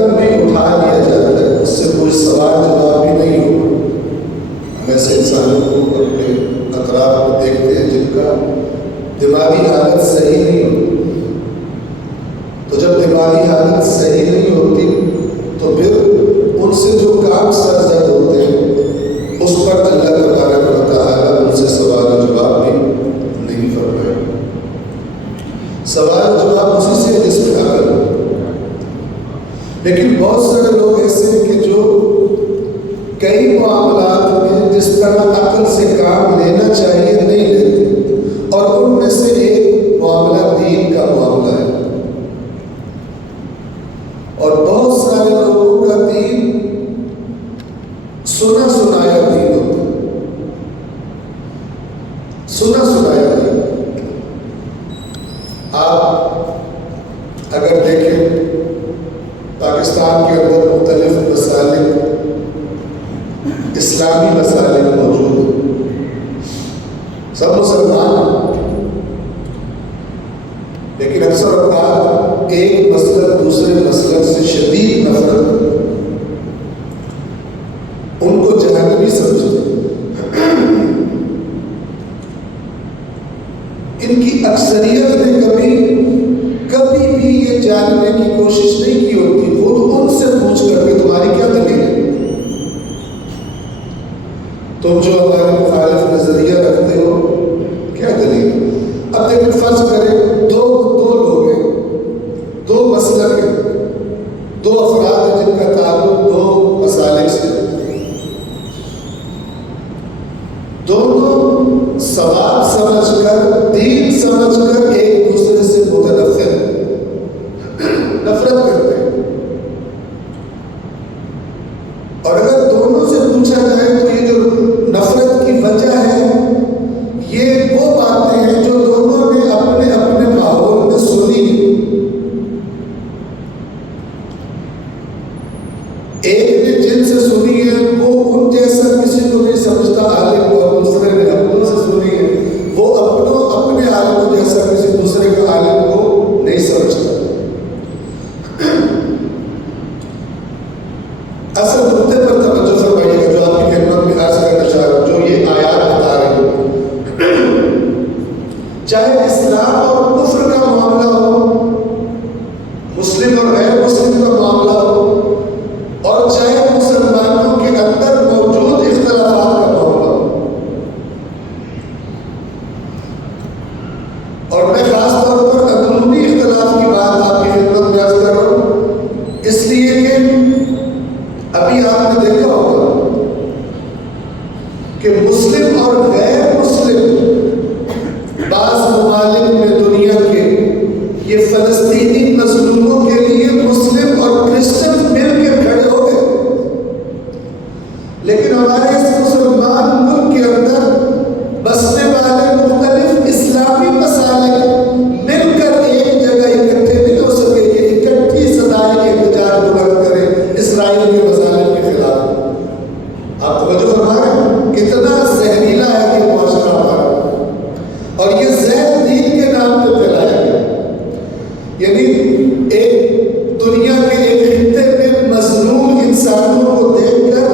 گردن میں اٹھا لیا جاتا ہے، اس سے کوئی سوال جواب بھی نہیں ہو۔ ہم ایسے انسانوں کو اپنے اطراف میں دیکھتے ہیں جن کا دماغی حالت صحیح نہیں ہوتی، تو جب دماغی حالت صحیح نہیں ہوتی تو پھر ان سے جو کام سرزد ہوتے ہیں اس پر اللہ تبارک و تعالیٰ ان سے سوال و جواب بھی نہیں فرمائے۔ سوال و جواب اسی سے جس میں عقل ہو۔ لیکن بہت سارے لوگ ایسے ہیں کہ جو کئی معاملات میں جس طرح عقل سے کام لینا چاہیے نہیں لیتے، اور ان میں سے ایک معاملہ دین کا معاملہ ہے۔ اور بہت سارے لوگوں کا دین سنا سنایا دین ہوتا ہے، سنا سنایا دین۔ آپ اگر دیکھیں پاکستان کے اندر مختلف مسالک، اسلامی مسالک موجود ہیں، سب مسلمان ہیں، لیکن اکثر اوقات ایک مسلک دوسرے مسلک سے شدید نفرت، ان کو جہنمی سمجھتے ہیں۔ ان کی اکثریت نے کبھی بھی یہ جاننے کی کوشش نہیں کی ہوتی، خود ان سے پوچھ کر کے تمہاری کیا دلیل ہے، تم جو ہمارے مخالف نظریہ رکھتے ہو کیا دلیل ہے۔ اب دیکھیں فرض کریں دو لوگ ہیں، دو مسلک ہیں، دو افراد ہیں جن کا تعلق دو مسالک سے، دونوں ثواب سمجھ کر، دین سمجھ کر ایک دوسرے سے متنفر نفرت کرتے ہیں، اور اگر دونوں سے پوچھا جائے تو یہ جو نفرت کی وجہ ہے یہ وہ باتیں ہیں جو دونوں نے اپنے اپنے ماحول میں سنی ہیں۔ ایک نے جن سے سنی ہے وہ ان جیسا کسی کو نہیں سمجھتا عالم کو، اور دوسرے نے اپنوں سے سنی ہے وہ اپنے عالم جیسا کسی دوسرے کا عالم کو نہیں سمجھتا۔ اصل نقطے پر توجہ فرمائیے گا جو آپ کی خدمت میں عرض کرنا چاہ رہا ہوں، جو یہ آیات بتا رہی ہیں۔ چاہے اسلام اور کفر کا معاملہ ہو، مسلم اور غیر مسلم کا معاملہ ہو، اور چاہے مسلمانوں کے اندر موجود اختلافات کا معاملہ ہو، اور میں خاص طور پر اندرونی اختلاف کی بات آپ کی خدمت میں عرض کر رہا ہوں، اس لیے کہ ابھی آپ نے دیکھا ہوگا کہ مسلم اور غیر مسلم بعض ممالک میں دنیا کے یہ فلسطینی مظلوموں کے لیے مسلم اور کرسچن مل کے کھڑے ہو گئے، لیکن ہمارے اس مسلمان ملک کے اندر بسنے والے مختلف اسلامی مسالک مل کر ایک جگہ اکٹھے نہیں ہو سکے کہ اکٹھی صدائے کے احتجاج بلند کریں اسرائیل کے مسالک کے خلاف۔ آپ توجہ فرما رہے ہیں کتنا زہریلا ہے کہ معاشرہ ہمارا، اور یہ زہر دین کے نام پہ پھیلایا گیا، یعنی ایک دنیا کے ایک خطے میں مظلوم انسانوں کو دیکھ کر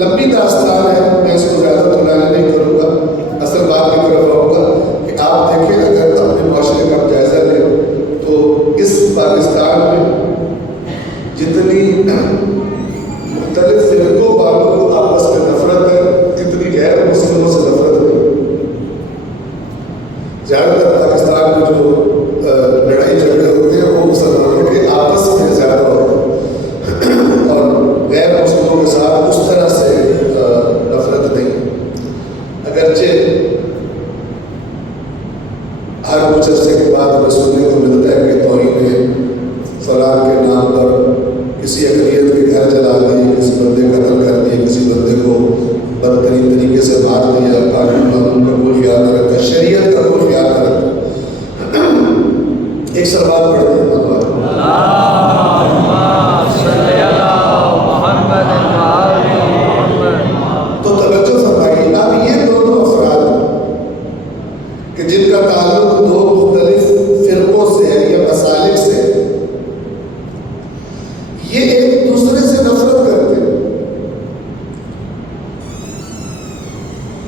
لمبی داستان ہے، میں اس کو زیادہ طولانی نہیں کروں گا، اصل بات کی طرف آؤں گا کہ آپ دیکھیں اگر اپنے معاشرے کا جائزہ لیں تو اس پاکستان میں جتنی مختلف فرقوں والوں کو آپس میں نفرت ہے، اتنی غیر مسلموں سے نفرت نہیں۔ زیادہ تر پاکستان میں جو لڑائی جھگڑے ہوتے ہیں وہ مسلمانوں کے آپس میں زیادہ ہوتے ہیں اور غیر مسلموں کے ساتھ اس طرح سے نفرت نہیں۔ اگرچہ ہر کچھ عرصے کے بعد ہمیں سننے کو ملتا ہے کہ توہین فلاں کے نام پر کسی اقلیت کے گھر جلا دیے، کسی بندے قتل کر دیے، کسی بندے کو بدترین طریقے سے مار دیا، قانون قانون کا کوئی خیال نہ رکھا، شریعت کا کوئی خیال نہ رکھا۔ ایک سوال پڑھتے ہیں تو توجہ فرمائیے، اب یہ دونوں افراد کہ جن کا تعلق دو مختلف فرقوں سے ہے یا مسالک سے ہے، یہ ایک دوسرے سے نفرت کرتے ہیں،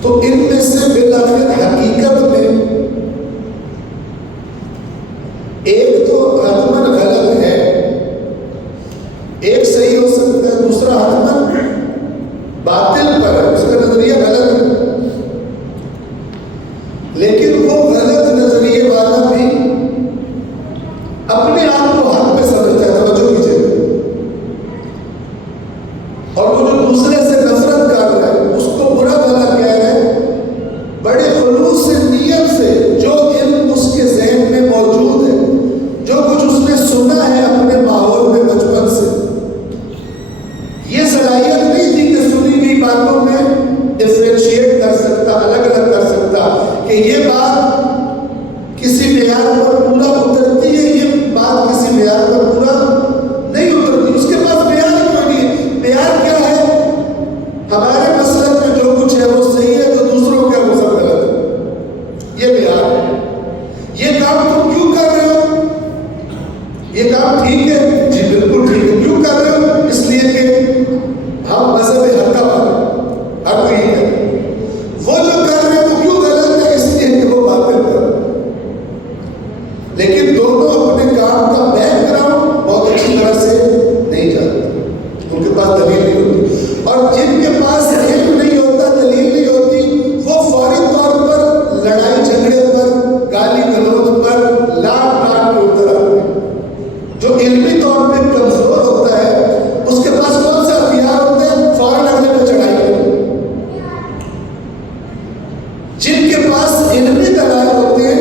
تو ان میں سے بالآخر حقیقت میں ایک تو حتماً غلط ہے، ایک صحیح ہو سکتا ہے، دوسرا حتماً باطل پر ہے، اس کا نظریہ غلط ہے، لیکن وہ غلط نظریے والا بھی اپنے آپ کو حق پہ سمجھتا ہے، توجہ کیجیے، اور وہ جو دوسرے سے نفرت کر رہا ہے اس کو برا بھلا کہہ رہا ہے، بڑے خلوص سے، نیت سے، جو علم اس کے ذہن میں موجود ہے، جو کچھ اس نے سنا ہے اپنے ماحول میں بچپن سے، یہ صلاحیت نہیں تھی کہ سنی گئی باتوں میں ڈفرینشیٹ کر سکتا، الگ الگ کر سکتا کہ یہ بات کسی معیار پر پورا اترتی ہے، یہ بات کسی معیار پر پورا نہیں اترتی، اس کے پاس معیار ہی کوئی نہیں ہے۔ معیار کیا ہے؟ ہمارے مسلک میں جو کچھ ہے وہ صحیح ہے، جو دوسروں کا وہ سب غلط ہے، یہ معیار ہے۔ یہ کام تم کیوں کر رہے ہو؟ یہ کام ٹھیک ہے، جی بالکل ٹھیک ہے، کیوں کر رہے ہو؟ اس لیے کہ ہم مذہب حق کا مانتے، حق ٹھیک ہے۔ وہ جو کر رہے ہیں وہ کیوں غلط ہے؟ اس لیے کہ وہ باطل کر رہے ہیں۔ لیکن دونوں اپنے کام کا بیک گراؤنڈ بہت اچھی طرح سے نہیں جانتے، ان کے پاس دلیل نہیں ہوتی، اور جن کے پاس علم نہیں ہوتا، دلیل نہیں ہوتی، وہ فوری طور پر لڑائی جھگڑے پر، گالی گلوچ پر، لاٹ ڈاٹ میں اتر آتے ہیں۔ جو علمی طور پہ کمزور ہوتا ہے اس کے پاس کون سا ہتھیار ہوتا ہے؟ فوراً اگلے پہ چڑھائی کریں۔ جن کے پاس علمی دلائل ہوتے ہیں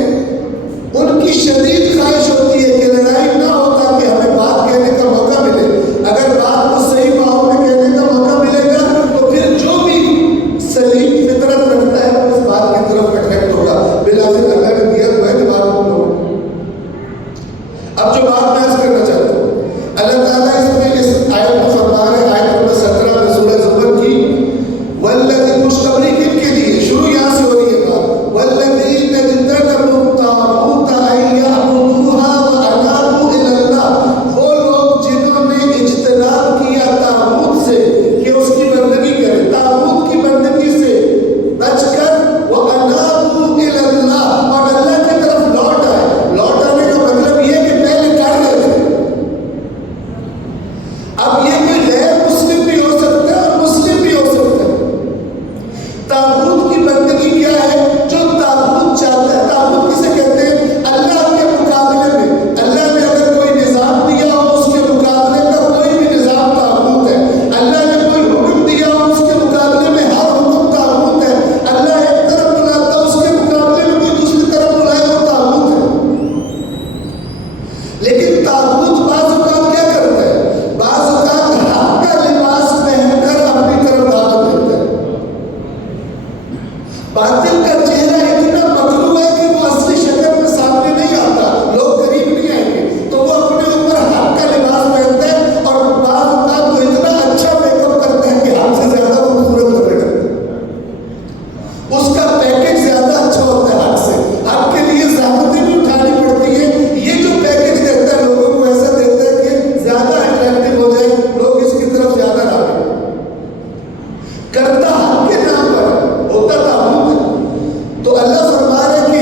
ان کی شدید خواہش ہوتی ہے کہ لڑائی نہ ہو تاکہ ہمیں بات کہنے کا موقع ملے، اگر بات کو صحیح ماحول میں کہنے کا موقع ملے گا تو پھر جو کرتا حق کے نام پر ہوتا تعبد ہے. تو اللہ فرما رہے کہ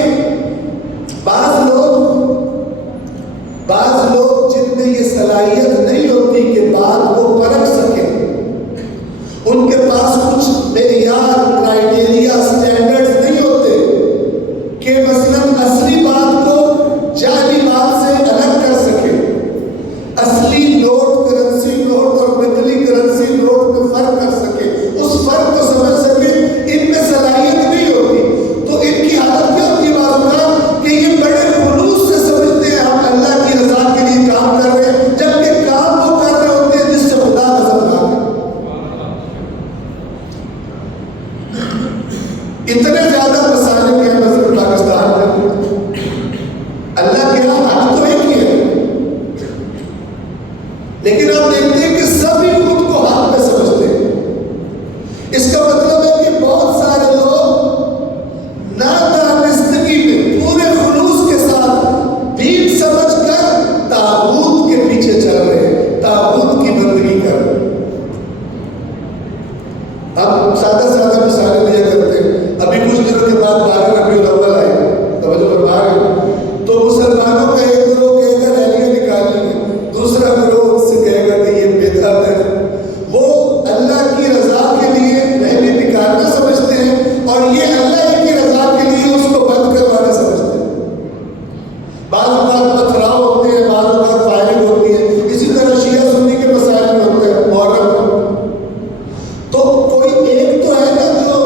بعض لوگ جن میں یہ صلاحیت نہیں ہوتی کہ بات کو پرکھ سکیں، ان کے پاس کچھ معیار، کرائیٹیریا، اسٹینڈرڈز نہیں ہوتے کہ مثلاً اصلی بات کو جعلی بات سے الگ کر سکے، اصلی نوٹ، کرنسی نوٹ اور نقلی کرنسی نوٹ میں فرق کر سکے، اس فرق کو سمجھ سکے. ان میں صلاحیت نہیں ہوتی. تو ان کی عادت کیا ہوتی ہے بعض اوقات کہ یہ بڑے خلوص سے سمجھتے ہیں ہم اللہ کی رضا کے لیے کام کر رہے ہیں، جبکہ کام وہ کر رہے ہوتے ہیں جس سے خدا غضب نہ کرے. اتنے زیادہ مسائل ہیں مثلا پاکستان میں، اللہ کے یہاں حق تو ایک ہی ہے، لیکن آپ دیکھتے ہیں کہ سبھی خود کو حق میں سمجھتے ہیں. اس کا مطلب ہے کہ بہت سارے لوگ نادانستگی میں پورے خلوص کے ساتھ دین سمجھ کر طاغوت کے پیچھے چل رہے ہیں، طاغوت کی بندگی کر رہے ہیں. ہم سادہ مثالیں دیا کرتے ہیں. ابھی کچھ دنوں کے بعد 12 ربیع الاول آئے، توجہ فرما رہے ہیں، تو مسلمانوں کا ایک گروہ کہے گا ریلیاں نکالنی ہے، دوسرا گروہ اس سے کہے گا کہ یہ بدعت ہے. وہ اللہ کی رضا کے لیے ریلی نکالنا سمجھتے ہیں اور یہ اللہ کی رضا کے لیے اس کو بند کروانا سمجھتے ہیں. بعض اوقات پتھراؤ ہوتے ہیں، بعض اوقات فائرنگ ہوتی ہے. اسی طرح شیعہ سنی کے مسائل میں ہوتے ہیں محرم میں. تو کوئی ایک تو ہے نا جو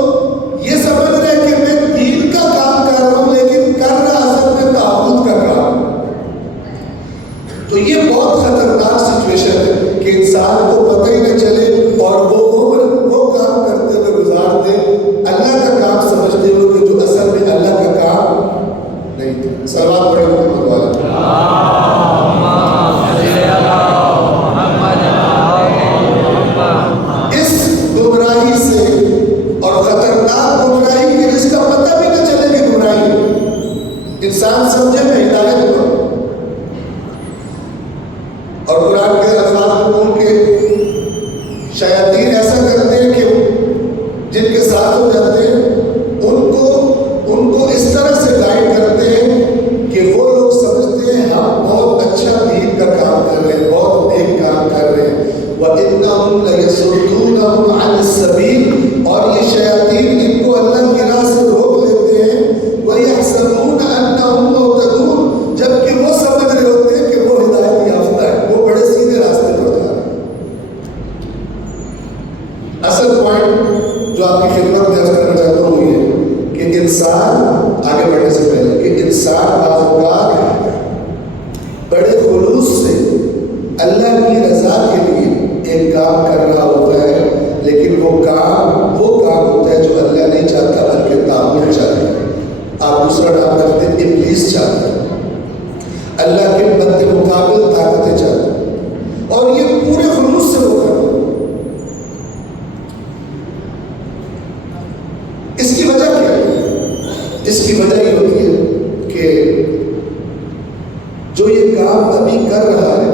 یہ سمجھ رہے ہیں کہ میں دین کا کام کر رہا ہوں لیکن کر رہا اصل میں طاغوت کا کام. تو یہ بہت خطرناک سچویشن ہے کہ انسان کو پتہ ہی نہ چلے اور وہ عمر وہ کام کرتے ہوئے گزار دے اللہ کا کام سمجھتے ہوئے کہ جو اصل میں اللہ کا کام نہیں تھا. صلوات پڑھیں محمد والے. اس گمراہی سے اور خطرناک گمراہی کے جس کا پتہ بھی نہ چلے کہ گمراہی ہے، انسان سمجھے میں ہدایت کو اور قرآن کے الفاظ کو ان کے شیاطین ایسا کرتے ہیں کہ جن کے ساتھ ہو جاتے ہیں ان کو اس طرح سے گائیڈ کرتے ہیں کہ وہ لوگ سمجھتے ہیں ہم بہت اچھا دین کا کام کر رہے ہیں، بہت نیک کام کر رہے ہیں. وَإِنَّهُمْ لَيَصُدُّونَهُمْ عَنِ السَّبِيلِ، اور یہ شیاطین ان کو اللہ کی راہ سے روک لیتے ہیں. وَيَحْسَبُونَ أَنَّهُمْ مُهْتَدُونَ، جبکہ وہ سمجھ رہے ہوتے ہیں کہ وہ ہدایت یافتہ ہے، وہ بڑے سیدھے راستے پر جا رہے ہیں. اصل پوائنٹ جو آپ کی خدمت میں عرض کرنا چاہتا ہوں یہ کہ انسان آگے بڑھنے سے پہلے کہ انسان بعض اوقات بڑے خلوص سے اللہ کی رضا کے لیے ایک کام کر رہا ہوتا ہے، لیکن وہ کام ہوتا ہے جو اللہ نہیں چاہتا بلکہ طاغوت چاہتا ہے. آپ دوسرا نام رکھتے ہیں ابلیس چاہتا ہے، اللہ کے مد مقابل طاقتیں چاہتا ہے، اور یہ پورے خلوص سے وہ کرتا ہے. اس کی وجہ کیا ہے؟ اس کی وجہ یہ ہوتی ہے کہ جو یہ کام ابھی کر رہا ہے،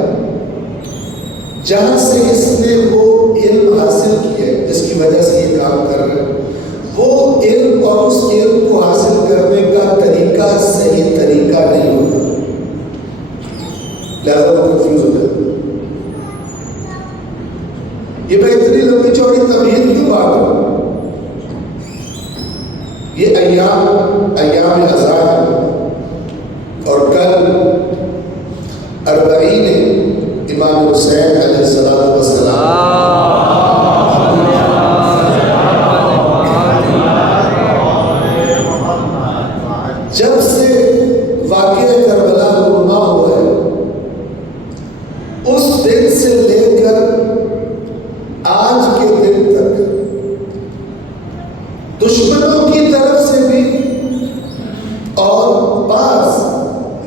جہاں سے اس نے وہ علم حاصل کیا ہے جس کی وجہ سے یہ کام کر رہا ہے، وہ علم اور اس علم کو حاصل کرنے کا طریقہ صحیح طریقہ نہیں ہوتا، لہذا وہ کنفیوز ہو جاتا ہے. یہ میں اتنی لمبی چوڑی تمہید کیوں بات ہوں؟ یہ ایام عزا ہے اور کل 40 امام حسین علیہ السلام جب سے واقعہ کربلا رونما ہوا ہے، اس دن سے لے کر آج کے دن تک دشمنوں کی طرف سے بھی اور بعض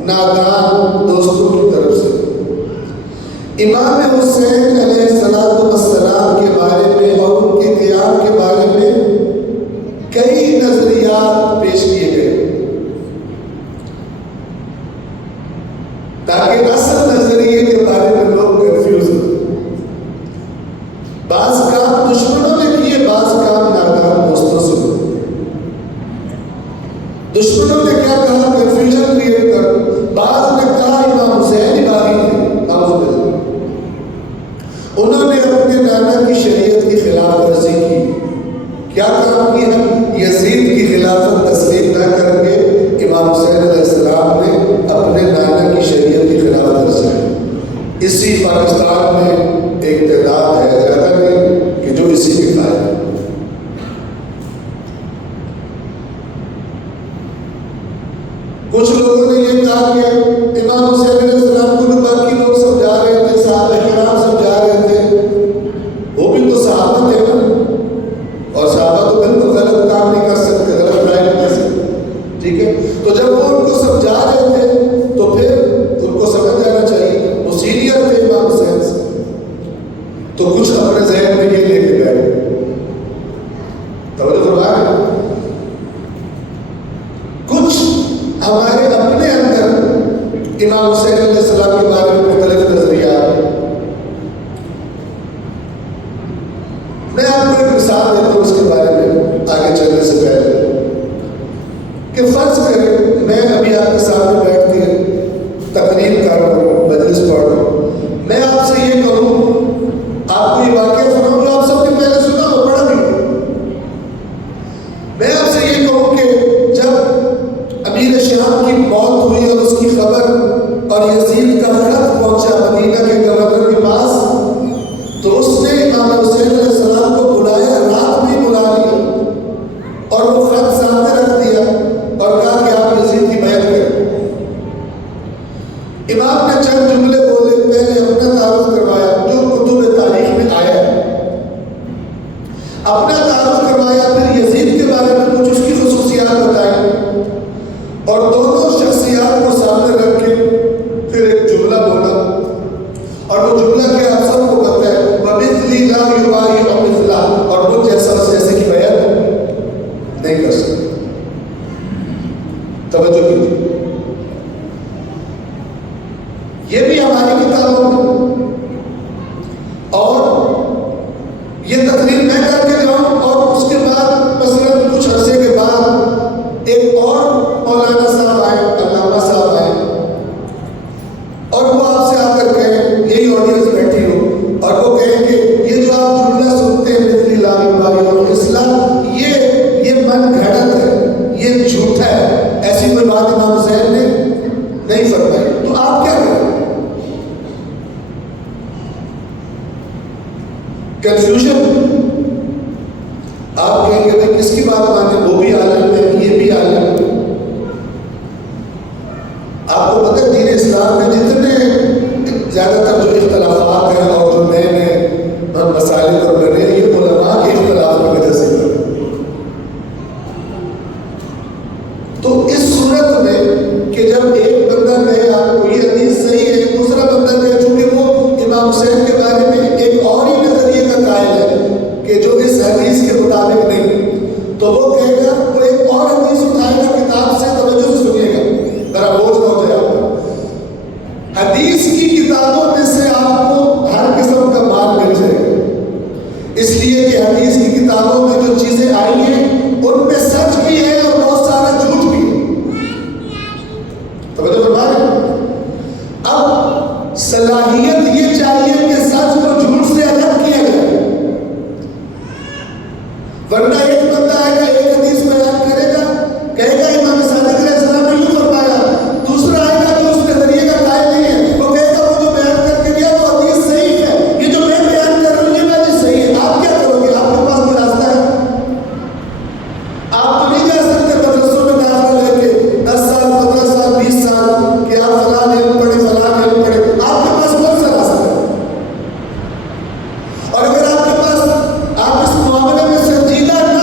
نادان دوستوں کی طرف سے امام حسین علیہ السلام کے بارے میں اور ان کے قیام کے بارے میں کئی نظریات پیش کیے گئے تاکہ اصل نظریے کے بارے میں لوگ کنفیوز ہو. بعض کام دشمنوں نے کیے، بعض کام بعض نے کہا امام حسین باغی تھے، انہوں نے اپنے نانا کی شریعت کی خلاف ورزی کی. کیا کام کیا؟ یزید کی خلافت تسلیم نہ کر کے امام حسین علیہ السلام نے اپنے نانا کی شریعت کی خلاف ورزی کی. اسی پاکستان میں ایک تعداد ہے، زیادہ نہیں، کہ جو اسی کے قائل ہے. کچھ لوگوں نے یہ کہا کہ امام حسین علیہ السلام کو باقی لوگ سمجھا رہے تھے، صحابہ کرام سمجھا رہے تھے، وہ بھی تو صحابہ تھے نا، اور صحابہ تو بالکل غلط کام نہیں کر سکتے، غلط رائے نہیں کر سکتے. ٹھیک ہے، تو جب وہ ان کو سمجھا رہے تھے تو پھر ان کو سمجھ جانا چاہیے، وہ سینئر تھے امام حسین سے. تو کچھ اپنے ذہن میں یہ لے کے بیٹھ گئے. توجہ فرمائیں، کچھ ہمارے اپنے اندر امام حسین علیہ السلام کے بارے میں مختلف نظریات. میں آپ کو ایک مثال دیتا ہوں اس کے بارے میں آگے چلنے سے پہلے، کہ فرض کریں میں ابھی آپ کے سامنے بیٹھ کے تقریر کر رہا ہوں، مجلس پڑھ رہا ہوں، میں آپ سے یہ کہوں، آپ کو یہ واقعہ سناؤں جو آپ سب نے پہلے سنا ہو، پڑھا بھی. میں آپ سے یہ کہوں کہ جب امیر شام کی موت ہوئی اور اس کی خبر اور یزید کا خط پہنچا مدینہ کے گورنر کے پاس، تو اس نے امام حسین علیہ السلام کو بلایا، رات میں بلا لیا اور وہ خط سامنے رکھ دیا اور کہا کہ آپ یزید کی بیعت کریں. امام نے چند جملے بولے، پہلے اپنا تعارف کروایا جو کتب تاریخ میں آیا ہے، اپنا تعارف کروایا، پھر یزید کے بارے میں کچھ اس کی خصوصیات بتائی، اور دونوں شخصیات کو سامنے رکھ کے پھر ایک جملہ بولا. اور وہ جملہ کیا آپ سب کو پتہ ہے، وَمِثْلِ لَا يُبَايِعُ مِثْلَهُ، اور وہ جیسا اس جیسے کی بیعت نہیں کر سکتا. توجہ کیجیے، یہ بھی ہماری کتابوں میں، اور یہ تقریر میں کر کے جاؤں اور اس کے بعد مثلا کچھ عرصے کے بعد ایک اور مولانا صاحب آئے، علامہ صاحب آئے، اور وہ آپ سے آ کر کہیں، یہی آڈینس بیٹھی ہو، اور وہ کہیں کہ یہ جو آپ جملہ سنتے ہیں مثلی لا یبائی اور اسلام، یہ من گھڑت ہے، یہ جھوٹا ہے، ایسی کوئی بات امام حسین نے نہیں فرمائی. تو آپ کیا کریں؟ کنفیوژن. آپ کہیں گے بھائی کس کی بات مانے، وہ بھی عالم ہے، یہ بھی عالم ہے. آپ کو پتہ ہے دین اسلام میں جتنے زیادہ تر جو اختلافات ہیں اور جو نئے نئے مسائل پر بنے ہیں، یہ علماء کے اختلاف کی وجہ سے ہیں. تو اس صورت میں کہ جب ایک بندہ کہے آپ کو یہ حدیث صحیح ہے، دوسرا بندہ کہے چونکہ وہ امام حسین کے بارے میں ایک اور ہی نظریے کا قائل ہے کہ جو اس حدیث کے مطابق نہیں، تو وہ کہے گا، وہ ایک اور حدیث اٹھائے گا کتاب سے، توجہ سے سنیے گا ذرا بوجھ نہ ہو جائے آپ کو. حدیث کی کتابوں میں سے آپ کو ہر قسم کا مال مل جائے گا، اس لیے کہ حدیث کی کتابوں میں جو چیزیں آئی ہیں ان میں سچ بھی ہے اور بہت سارا جھوٹ بھی ہے. توجہ فرما رہے ہیں. اب صلاحیت یہ چاہیے کہ سچ کو جھوٹ سے الگ کیا جائے، ورنہ ایک بندہ آئے گا، ایک حدیث بیان کرے گا، کہے گا امام صادق علیہ السلام نے یوں فرمایا، دوسرا آئے گا جو اس نظریے کا قائل نہیں ہے، وہ کہے گا وہ جو بیان کر کے گیا وہ حدیث صحیح ہے، یہ جو میں بیان کر رہا ہوں یہ بات صحیح ہے. آپ کیا کرو گے؟ آپ کے پاس کوئی راستہ ہے؟ آپ تو نہیں جا سکتے مدرسوں میں داخلہ لے کے 10 سال 15 سال 20 سال کہ آپ فلاں علم پڑھے فلاں علم پڑھے. آپ کے پاس کون سا راستہ ہے؟ اور اگر آپ کے پاس، آپ اس معاملے میں سنجیدہ نہ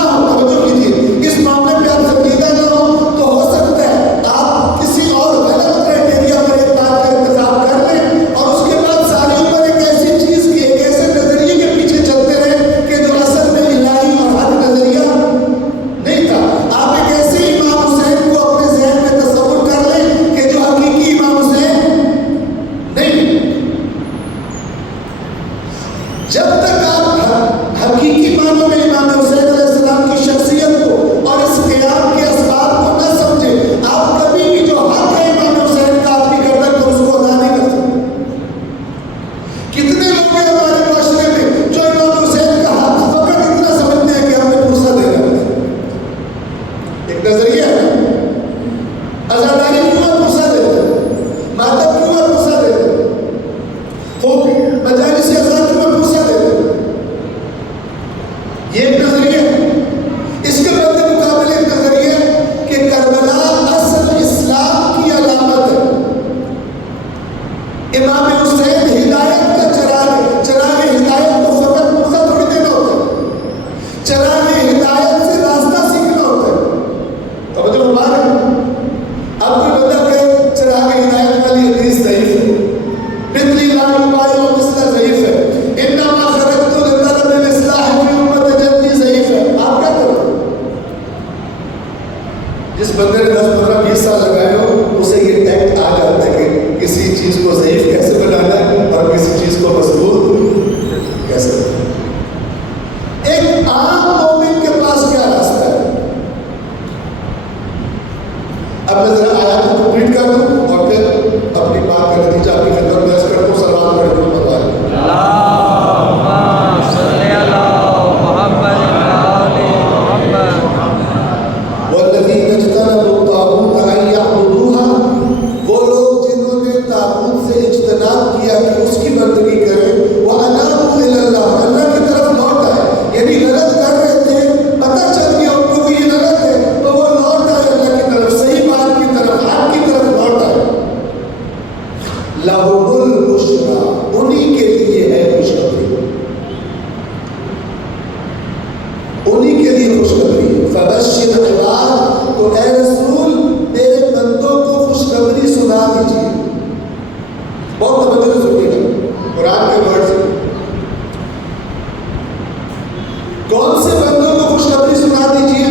نظریے. اس کے مد مقابل ایک نظریہ کہ کربلا اصل اسلام کی علامت ہے. امام حسین ہدایت کا چراغ ہے. چراغ ہدایت کو فقط موقع تھوڑی دینا ہوتا ہے. چراغ ہدایت سے راستہ سیکھنا ہوتا ہے. توجہ فرما رہے ہیں. اب کوئی بندہ کہ چراغ ہدایت والی حدیث ضعیف ہے، مثلی لا یبایع مثل ضعیف ہے، انما خرجت لطلب الاصلاح فی امت جدی ضعیف ہے. آپ کیا کرو؟ جس بندے نے 10 15 20 سال لگائے ہو اسے یہ ٹیکٹ آ جاتا ہے کہ کسی چیز کو ضعیف کیسے بنانا ہے اور کسی چیز کو مضبوط کیسے بنانا ہے. ایک عام مومن کے پاس کیا راستہ ہے؟ اب میں ذرا آیات کو کمپلیٹ کر دوں اور پھر اپنی بات کا نتیجہ آپ کی خدمت میں عرض کرتا ہوں. سلام علیکم و رحمۃ اللہ. اللہم صلی علی محمد آل محمد. والذین اجتنبوا الطاغوت ان یعبدوها، وہ لوگ جنہوں نے طاغوت سے اجتناب کیا کہ اس کی بندگی کریں، وانابوا الی اللہ، اللہ کی طرف لوٹ آئے. یعنی غلط کر رہے تھے، پتہ چل گیا ان کو کہ یہ غلط ہے تو وہ لوٹ آئے اللہ کی طرف، صحیح بات کی طرف، حق کی طرف لوٹ آئے. لَهُمُ الْبُشْرَىٰ، انہی کے لیے ہے خوشخبری، انہی کے لیے خوشخبری. فبشر عباد، تو اے رسول میرے بندوں کو خوشخبری سنا دیجیے. بہت توجہ سے سنیے گا قرآن کے ورڈ سے. کون سے بندوں کو خوشخبری سنا دیجیے؟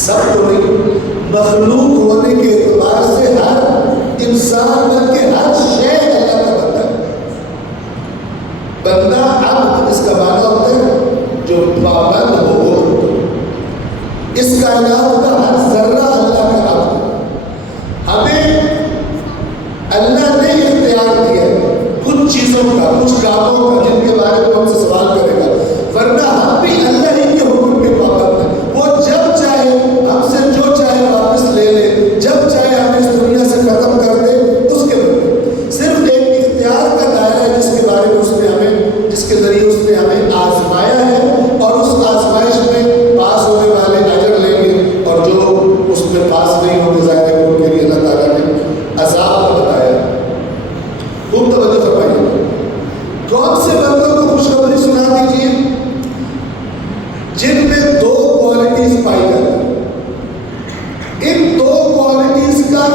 سب کو نہیں، مخلوق ہونے کے اعتبار سے ہر انسان بلکہ ہر شے اللہ کا بندہ ہے. بندہ عبد اس کا معنی ہوتا ہے جو پابند ہو وہ. اس کائنات کا ہر ذرہ اللہ کا عبد ہے. ہمیں اللہ نے اختیار دیا ہے کچھ چیزوں کا، کچھ کاموں کا جن کے بارے میں ہم سے سوال کرے گا، ورنہ ہم بھی اللہ ہی کے حکم کے پابند ہیں. وہ جب چاہے ہم سے جو چاہے واپس لے لے، جب چاہے ہمیں اس دنیا سے ختم کر دے، اس کے بدلے صرف ایک اختیار کا دائرہ ہے جس کے بارے میں اس نے ہمیں، جس کے ذریعے اس نے ہمیں آزمایا ہے، اور اس آزمائش میں پاس ہونے والے اجر لیں گے اور جو اس میں پاس نہیں ہونے ظاہر ہے ان کے لیے اللہ تعالیٰ نے عذاب کو بتایا. خوب توجہ فرمائیے. کون سے بندوں کو خوشخبری سنا دیجیے؟ جن میں 2 کوالٹیز پائی جاتی ہیں. ان 2 کوالٹیز کا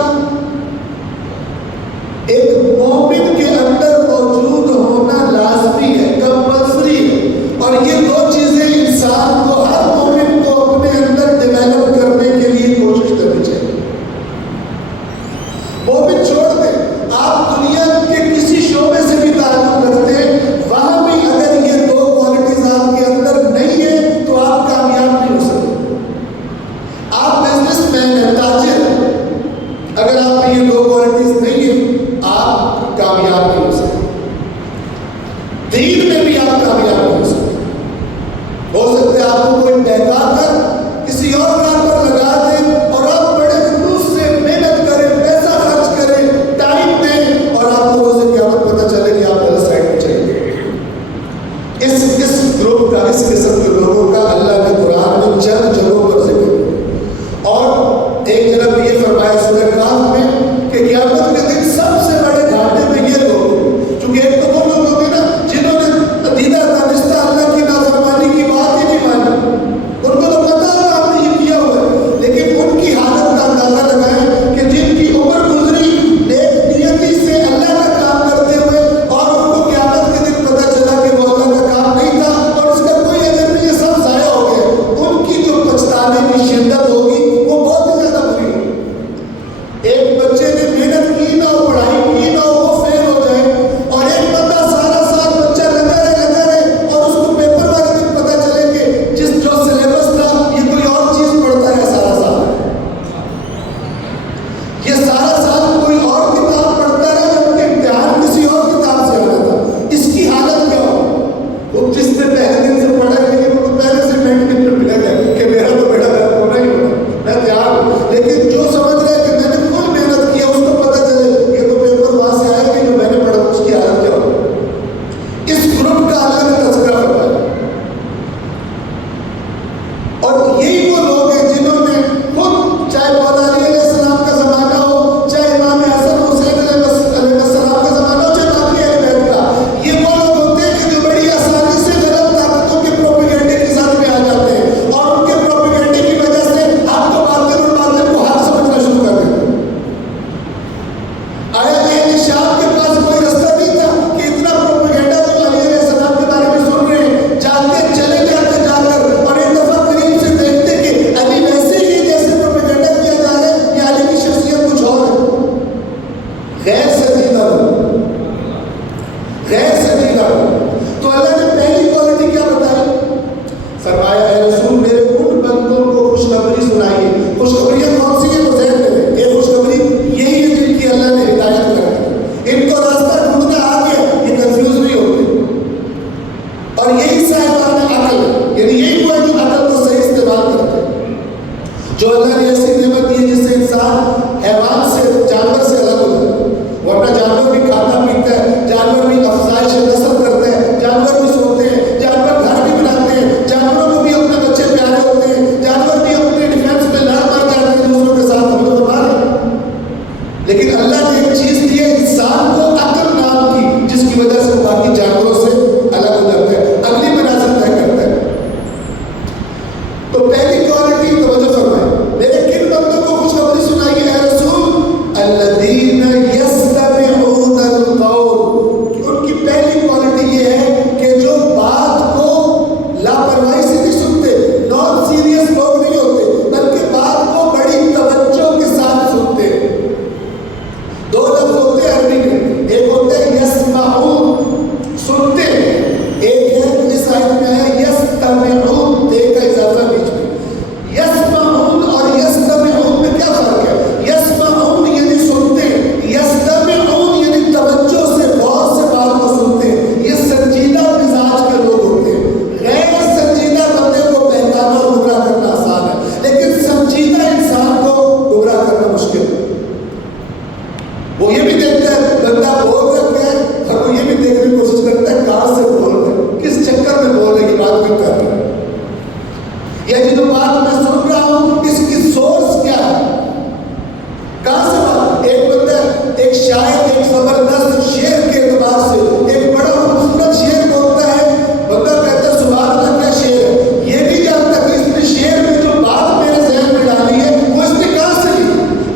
ایک مومن کے اندر موجود ہونا لازمی ہے، کمپلسری ہے. اور یہ 2 چیزیں انسان کو، ہر مومن کو اپنے اندر ڈیولپ کرنے کے لیے کوشش کرنی چاہیے. مومن چھوڑ دیں، آپ دنیا کے کسی شعبے سے بھی تعلق رکھتے ہیں، وہاں بھی اگر یہ 2 کوالٹیز آپ کے اندر نہیں ہے تو آپ کامیاب نہیں ہو سکتے. آپ بزنس مین ہیں، تاجر ہیں، اگر آپ میں یہ 2 کوالٹیز نہیں ہیں آپ کامیاب نہیں ہو سکتے. دین میں بھی آپ کامیاب نہیں ہو سکتے. ہو سکتا ہے آپ کو کوئی بہکا کر کسی اور کام پر لگا دے اور آپ بڑے خلوص سے محنت کریں، پیسہ خرچ کریں، ٹائم دیں، اور آپ کو روز قیامت پتہ چلے کہ آپ غلط سائڈ پہ چلے گئے. اس گروپ کا، اس قسم کے لوگوں کا اللہ نے قرآن میں چند جگہوں پر ذکر کیا. اور ایک جگہ یہ فرمایا سورہ کہف میں کہ قیامت کے دن سب سے بڑے گھاٹے میں یہ لوگ ہیں. چونکہ ایک تو وہ لوگ ہوتے نا جنہوں نے دیدہ دانستہ اللہ کی نافرمانی کی بات ہی نہیں مانی، ان کو تو پتہ ہے آپ نے یہ کیا ہوا ہے، لیکن ان کی حالت کا اندازہ لگائیں کہ جن کی عمر گزری نیک نیتی سے اللہ کا کام کرتے ہوئے اور ان کو قیامت کے دن پتہ چلا کہ وہ اللہ کا کام نہیں تھا اور اس کا کوئی اجر یہ جو بات میں سن رہا ہوں اس کی سورس کیا ہے؟ کہاں سے بات؟ ایک بندہ ایک شاعر ایک زبردست شعر کے اعتبار سے ایک بڑا خوبصورت شعر بولتا ہے، بندہ کہتا ہے سبحان اللہ کیا شعر ہے، یہ نہیں جانتا کہ اس نے شعر میں جو بات میرے ذہن میں ڈالی ہے وہ اس نے کہاں سے لی۔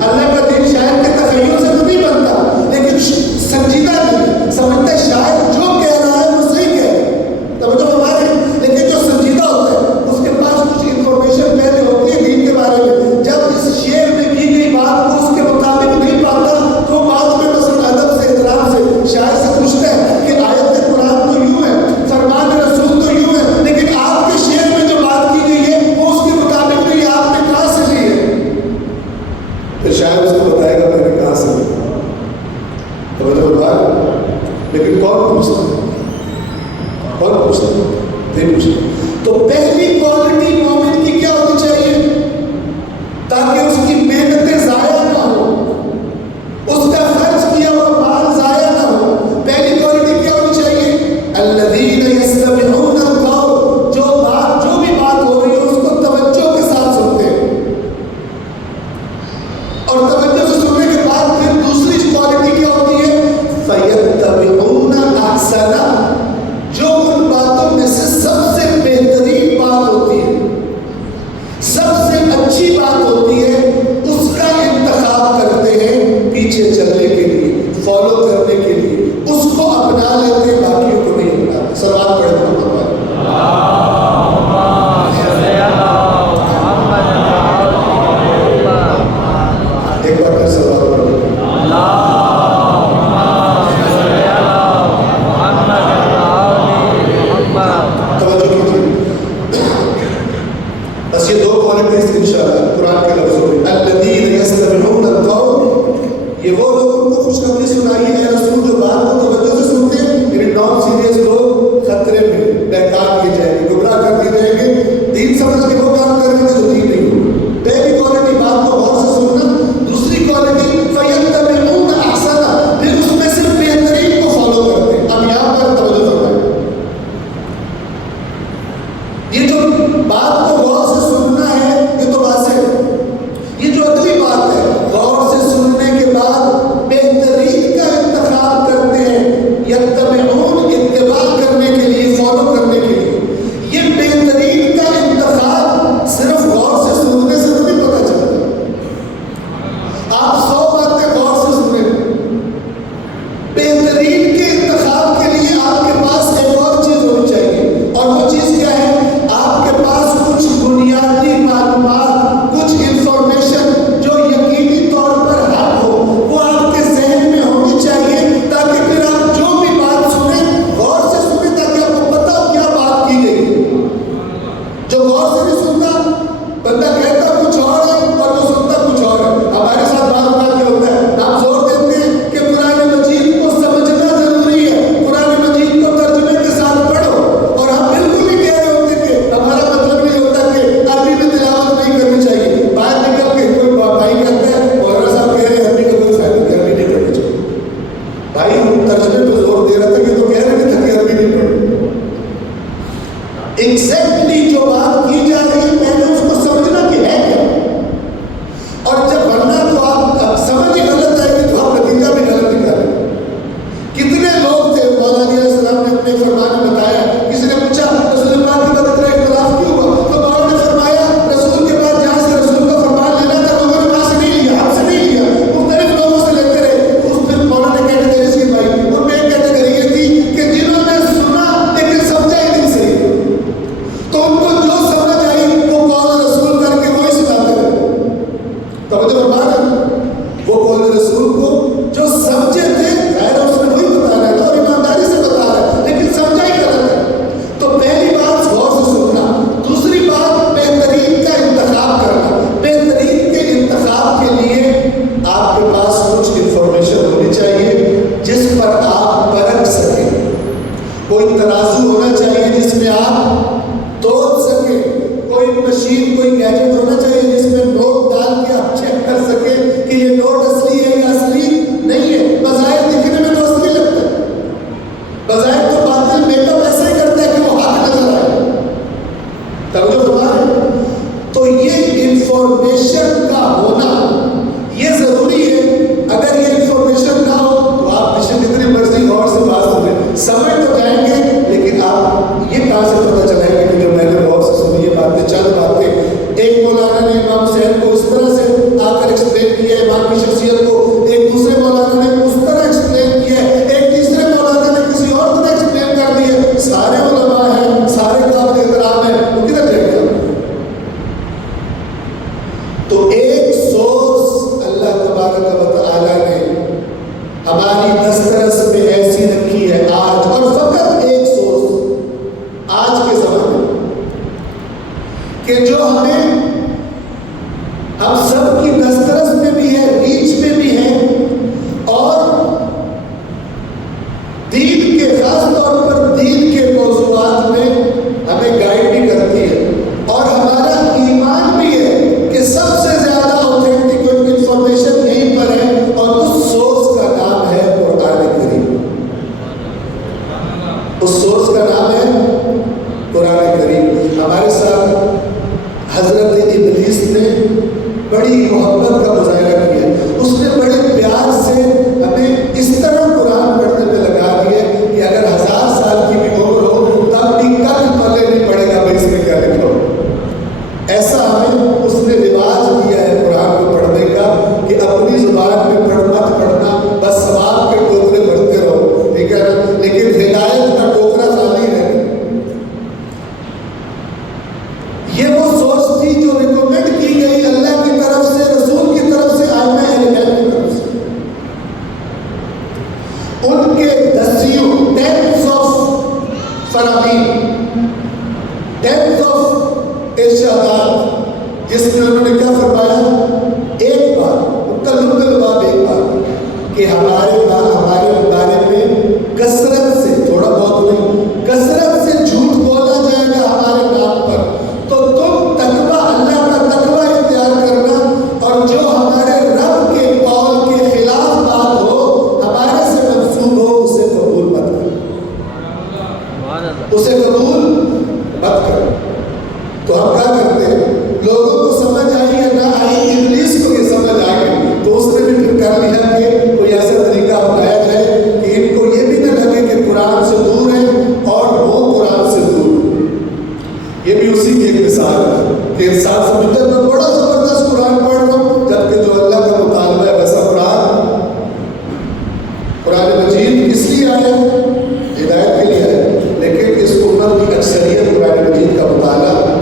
اللہ کا دین شاعر کے تخیل سے تو نہیں بنتا، لیکن سنجیدہ نہیں سمجھتا ہے شاعر جو کہہ رہا ہے وہ صحیح کہہ رہا ہے، توجہ ہمارے، لیکن جو سنجیدہ ہوتا ہے اس کے پاس کچھ انفارمیشن پہلے ہوتی ہے دین کے بارے میں، جب اس شعر میں کی گئی بات کو اس کے مطابق نہیں پاتا تو بعد میں مثلا ادب سے احترام سے شاعر سے پوچھتا ہے کہ آیت قرآن تو یوں ہے، فرمان رسول تو یوں ہے، لیکن آپ کے شعر میں جو بات کی گئی ہے وہ اس کے مطابق نہیں، آپ نے کہاں سے لی ہے؟ پھر شاعر اس کو بتائے گا میں نے کہاں سے لی، لیکن کون پوچھتا ہے؟ کون پوچھتا ہے؟ نہیں پوچھتا۔ تو پہلی کوالٹی مومن کی کیا ہونی چاہیے تاکہ اس کی محنتیں ضائع نہ ہو، اس کا خرچ کیا ہوا مال ضائع نہ ہو؟ پہلی کوالٹی کیا ہونی چاہیے؟ الذین یستمعون القول، جو بھی بات ہو رہی ہے اس کو توجہ کے ساتھ سنتے ہیں، اور توجہ سے سننے کے بعد پھر دوسری کوالٹی کیا ہوتی ہے؟ فیتبعون احسنہ، جو ان باتوں میں سے سب سے بہترین بات ہوتی ہے، سب سے اچھی بات ہوتی ہے، اس کا انتخاب کرتے ہیں پیچھے چلنے کے لیے، فالو کرنے کے لیے، اس کو اپنا لیتے ہیں، باقیوں کو نہیں اپناتے۔ سلام پڑھے محمد۔ ایک بار پھر سلام پڑھے۔ توجہ کیجیے، بس یہ دو کوالٹیز انشاءاللہ قرآن کے لفظوں میں، الذین یستمعون القول، یہ وہ لوگ ان کو خوشخبری سنائی ہے اے رسول جو بات کو توجہ سے سنتے ہیں، یعنی نان سیریس لوگ خطرے میں بہکار کیے جائیں گے، گمراہ کر دیے جائیں گے، دین سمجھ کے وہ کام کریں گے جو دین نہیں ہو۔ پہلی کوالٹی بات کو غور سے سننا، دوسری کوالٹی فیتبعون احسنہ، پھر اس میں سے بہترین کو فالو کرتے ہیں۔ اب یہاں پر توجہ فرمائیں، یہ جو بات کو غور سے سننا ہے یہ تو واضح ہے، یہ جو اگلی بات ہے غور سے سننے کے بعد بہترین کا انتخاب کرتے ہیں، یتبعون اتباع کرنے کے لیے، فالو کرنے کے لیے، یہ بہترین کا انتخاب صرف غور سے سننے سے تو نہیں پتہ چلتا۔ آپ 100 باتیں غور سے سنیں، بہترین کے انتخاب کے لیے آپ کے پاس ایک اور چیز ہونی چاہیے، اور وہ چیز کیا ہے؟ آپ کے پاس کچھ بنیادی معلومات، کچھ انفارمیشن جو یقینی طور پر حق ہو، وہ آپ کے ذہن میں ہونی چاہیے، تاکہ پھر آپ جو بھی بات سنیں غور سے سنیں، تاکہ آپ کو پتہ ہو کیا بات کی گئی۔ جو غور سے نہیں سنتا، بندہ کہتا کچھ اور ہے اور وہ سنتا کچھ اور ہے۔ ہمارے ساتھ بعض اوقات کیا ہوتا ہے، ہم زور دیتے ہیں کہ قرآن مجید کو سمجھنا ضروری ہے، قرآن مجید کو ترجمے کے ساتھ پڑھو، اور ہم بالکل ہی کہہ رہے ہوتے کہ ہمارا مطلب نہیں ہوتا کہ عربی میں تلاوت نہیں کرنی چاہیے۔ باہر نکل کے کوئی بھائی کہتا ہے مولانا صاحب کہہ رہے ہیں عربی کا کوئی فائدہ نہیں، عربی نہیں کرنی چاہیے۔ بھائی ترجمے پہ زور دے رہا تھا کہ تو کہہ رہے تھے کہ عربی نہیں پڑھنی۔ ایگزیکٹلی جو بات کی جا رہی ہے پہلے اس کو سمجھنا کہ ہے کیا، اور جب ورنہ تو آپ سمجھ ہی غلط آئے گی تو آپ نتیجہ بھی غلط نکالیں۔ کتنے لوگ تھے، مولا علیہ السلام نے اپنے فرمان میں بتایا، کسی نے پوچھا رسول پاک کے بعد اتنا اختلاف کیوں ہوا، تو مولا نے فرمایا رسول کے بعد جہاں سے رسول کا فرمان لینا تھا لوگوں نے وہاں سے نہیں لیا، ہم سے نہیں لیا، مختلف لوگوں سے لیتے رہے۔ اس پھر مولا نے کیٹیگریز کی بھائی، ان میں ایک کیٹیگری یہ تھی کہ جنہوں نے سنا لیکن سمجھا ہی نہیں صحیح، تو ان کو جو سمجھ آئی وہ قول رسول کر کے وہی سناتے رہے۔ توجہ فرما رہے، وہ قول رسول کو جو سمجھے تھے، ظاہر ہے اس میں وہی بتا رہا ہے اور ایمانداری سے بتا رہا ہے، لیکن سمجھا ہی غلط ہے۔ تو پہلی بات غور سے سننا، دوسری بات بہترین کا انتخاب کرنا۔ بہترین کے انتخاب کے لیے آپ کے پاس کچھ انفارمیشن ہونی چاہیے جس پر آپ پرکھ سکیں، کوئی ترازو ہونا چاہیے جس میں آپ تول سکیں، کوئی مشین، کوئی گیجٹ ہونا چاہیے جس میں نوٹ ڈال کے آپ چیک کر سکیں کہ یہ نوٹ اصلی ہے یا اصلی نہیں ہے۔ بظاہر دکھنے میں تو اصلی لگتا ہے، بظاہر تو باطل میک اپ ایسا ہی کرتا ہے کہ وہ حق نظر آئے۔ توجہ فرما رہے ہیں، انفارمیشن کا ہونا یہ ضروری ہے. اگر یہ انفارمیشن نہ ہو تو آپ مشن جتنی مرضی غور سے بات سنیں سمجھ تو جائیں گے، لیکن آپ یہ کہاں سے پتہ چلائیں گے کہ جو میں نے غور سے سنی یہ باتیں چند باتیں. ایک مولانا نے امام حسین کو اس طرح سے آ کر ایکسپلین کیا ہے، امام کی شخصیت کو ایک دوسرے مولانا نے اس طرح ایکسپلین کیا ہے، ایک تیسرے مولانا نے کسی اور طرح ایکسپلین کر دیا. سارے علماء ہیں، سارے قابل احترام ہیں، وہ کدھر جائے گا؟ تو ایک سورس اللہ تبارک و تعالی نے ہماری دسترس میں ایسی رکھی ہے آج، اور فقط ایک سورس آج کے زمانے میں کہ جو ہم سب کی دسترس میں بھی ہے، ریچ میں بھی ہے، اور دین کے خاص طور پر دین کے موضوعات میں ہمیں گائیڈ بھی کرتی ہے، اور ہمارا ایمان بھی ہے کہ سب سے زیادہ اوتھینٹک انفارمیشن یہیں پر ہے، اور اس سورس کا نام ہے قرآن کریم. اس سورس کا نام ہے قرآن کریم. ہمارے ساتھ حضرت ابلیس نے بڑی محبت کا مظاہرہ کیا. اس نے بڑے پیار سے ہمیں اس طرح قرآن پڑھنے میں لگا دیا کہ اگر 1000 سال کی بھی عمر ہو تب بھی کل پلے نہیں پڑے گا بھائی اس میں کیا لکھا ہو. ایسا ہمیں اس نے رواج دیا ہے قرآن کو پڑھنے کا کہ اپنی زبان میں مت پڑھنا، بس ثواب کے ٹوکرے بھرتے رہو، ٹھیک ہے نا، لیکن ہدایت کا ٹوکرا خالی ہے. یہ وہ سوچ تھی جو ریکمینڈ کی گئی اللہ کی طرف سے، رسول کی طرف سے، ائمہ اہل بیت کی طرف سے. ان کے دسیوں ٹینس آف فرامین، ٹینس آف ارشادات، جس میں انہوں نے کیا فرمایا؟ ایک بات مکلم بالباب، ایک بات کہ ہمارے بارے میں کثرت سے، تھوڑا بہت نہیں، کثرت سے جھوٹ بولا جائے گا ہمارے نام پر، تو تم تقویٰ، اللہ کا تقویٰ اختیار کرنا، اور جو ہمارے رب کے قول کے خلاف بات ہو، ہمارے سے منسوب ہو، اسے قبول مت کرو، اسے قبول مت کرو. تو ہم کیا کرتے ہیں؟ لوگوں کو سمجھ آئی یا نہ آئی، ابلیس کو یہ سمجھ آ گئی تو اس نے بھی پھر کر لیا کہ کوئی ایسا طریقہ اپنایا جائے کہ ان کو یہ بھی نہ لگے کہ قرآن سے دور ہے اور وہ قرآن سے دور. یہ بھی اسی کی ایک مثال ہے کہ انسان سمجھتا ہے میں بڑا زبردست قرآن پڑھ رہا ہوں، جبکہ جو اللہ کا مطالبہ ہے ویسا قرآن مجید اس لیے آیا ہدایت کے لیے آیا، لیکن اس امت کی اکثریت قرآن مجید کا مطالعہ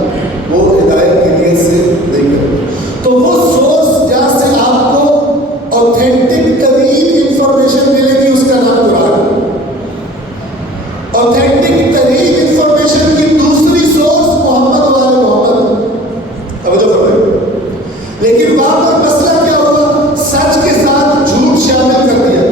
وہ ہدایت کے لیے سے نہیں کرتے. تو وہ سورس جہاں سے آپ کو اوتھینٹک ترین انفارمیشن ملے گی اس کا نام قرآن. اوتھینٹک ترین انفارمیشن کی دوسری سورس محمد والے محمد. توجہ فرمائیں. لیکن وہاں پر مسئلہ کیا ہوگا؟ سچ کے ساتھ جھوٹ شامل کر دیا،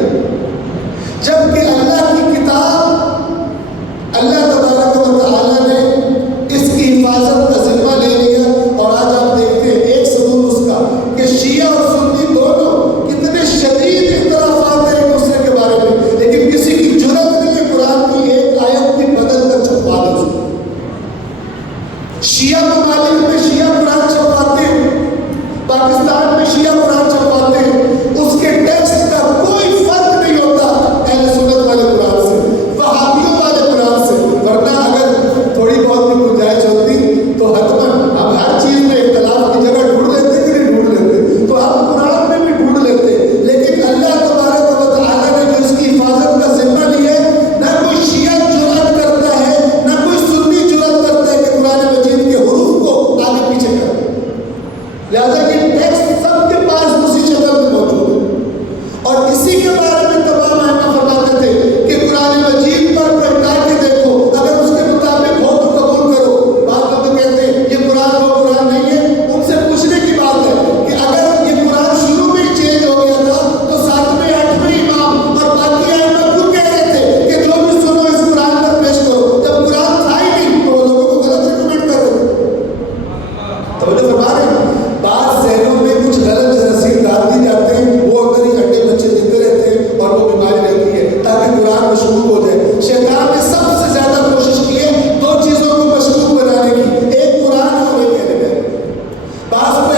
جبکہ اللہ کی کتاب اللہ تبارک و تعالی نے اس کی حفاظت کا ذمہ لے لیا. اور آج آپ دیکھتے ہیں ایک ثبوت اس کا کہ شیعہ اور سنی دونوں کتنے شدید اختلافات ہیں ایک دوسرے کے بارے میں، لیکن کسی کی جرأت نہیں ہے قرآن کی ایک آیت بھی بدل کر چھپا دے. شیعہ ممالک میں شیعہ قرآن چھپاتے ہیں، پاکستان میں شیعہ قرآن چھپاتے ہیں، اس کے ٹیکسٹ کا کوئی فرق نہیں ہوتا اہل سنت والے قرآن سے، وہابیوں والے قرآن سے. ورنہ اگر تھوڑی بہت بھی گنجائش ہوتی تو حتماً ہم ہر چیز میں اختلاف کی جگہ ڈھونڈ لیتے کہ نہیں ڈھونڈ لیتے، تو ہم قرآن میں بھی ڈھونڈ لیتے. لیکن اللہ تبارک و تعالیٰ نے جو اس کی حفاظت کا ذمہ لیا ہے، نہ کوئی شیعہ جرأت کرتا ہے نہ کوئی سنی جرأت کرتا ہے کہ قرآن مجید کے حروف کو آگے پیچھے کرے. لہٰذا یہ ٹیکسٹ سب کے پاس اسی شکل میں موجود ہے، اور اسی کے بارے میں تمام ائمہ فرماتے تھے کہ قرآن مجید پر پلٹا کے دیکھو، اگر اس کے مطابق ہو تو قبول کرو. بعض لوگ کہتے ہیں یہ قرآن وہ قرآن نہیں ہے. ان سے پوچھنے کی بات ہے کہ اگر یہ قرآن شروع میں ہی چینج ہو گیا تھا تو 7ویں 8ویں امام اور باقی ائمہ کیوں کہہ رہے تھے کہ جو بھی سنو اس قرآن پر پیش کرو؟ جب قرآن تھا ہی نہیں تو وہ لوگوں کو غلط ریکمینڈ کر رہے تھے. توجہ فرما رہے ہیں. بعض ذہنوں میں کچھ غلط جراثیم ڈال دی جاتے ہیں، وہ اندر ہی ہڈے بچے دیتے رہتے ہیں اور وہ بیماری رہتی ہے تاکہ قرآن مشکوک ہو جائے. شیطان نے سب سے زیادہ کوشش کی ہے دو چیزوں کو مشکوک بنانے کی، ایک قرآن اور ایک اہل بیت. بعض کو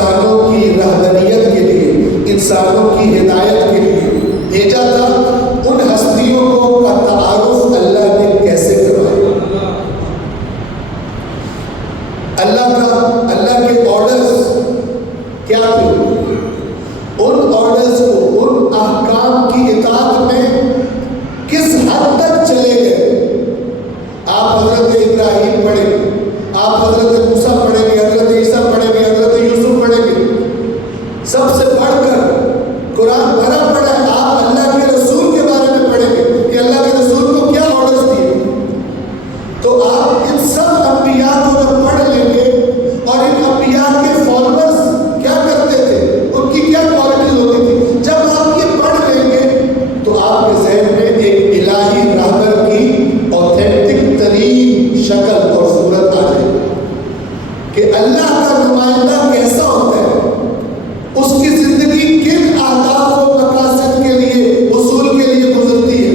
انسانوں کی رہبریت کے لیے، انسانوں کی ہدایت کے لیے بھیجا تھا، ان ہستیوں کو کا تعارف اللہ نے کیسے کروایا؟ اللہ کے آرڈرز کیا تھے؟ ان آرڈرز کو، ان احکام کی اطاعت میں کس حد تک چلے گئے؟ آپ حضرت ابراہیم پڑھیں گے، آپ حضرت موسیٰ پڑھیں گے، حضرت عیسیٰ پڑھیں گے، حضرت یوسف پڑھیں گے، سب سے بڑھ کر قرآن بھرا پڑا ہے، آپ اللہ کے رسول کے بارے میں پڑھیں گے کہ اللہ کے رسول کو کیا آرڈرز دیے، تو آپ ان سب انبیاء کو جب پڑھ لیں گے اور ان انبیاء کے فالوورز کیا کرتے تھے، ان کی کیا کوالٹیز ہوتی تھی، جب آپ یہ پڑھ لیں گے تو آپ کے ذہن میں ایک الہی رہبر کی اوتھینٹک ترین شکل اور صورت آ جائے کہ اللہ کا نمائندہ کیسا ہوتا ہے، اس کی زندگی کن اہداف و مقاصد کے لیے، حصول کے لیے گزرتی ہے،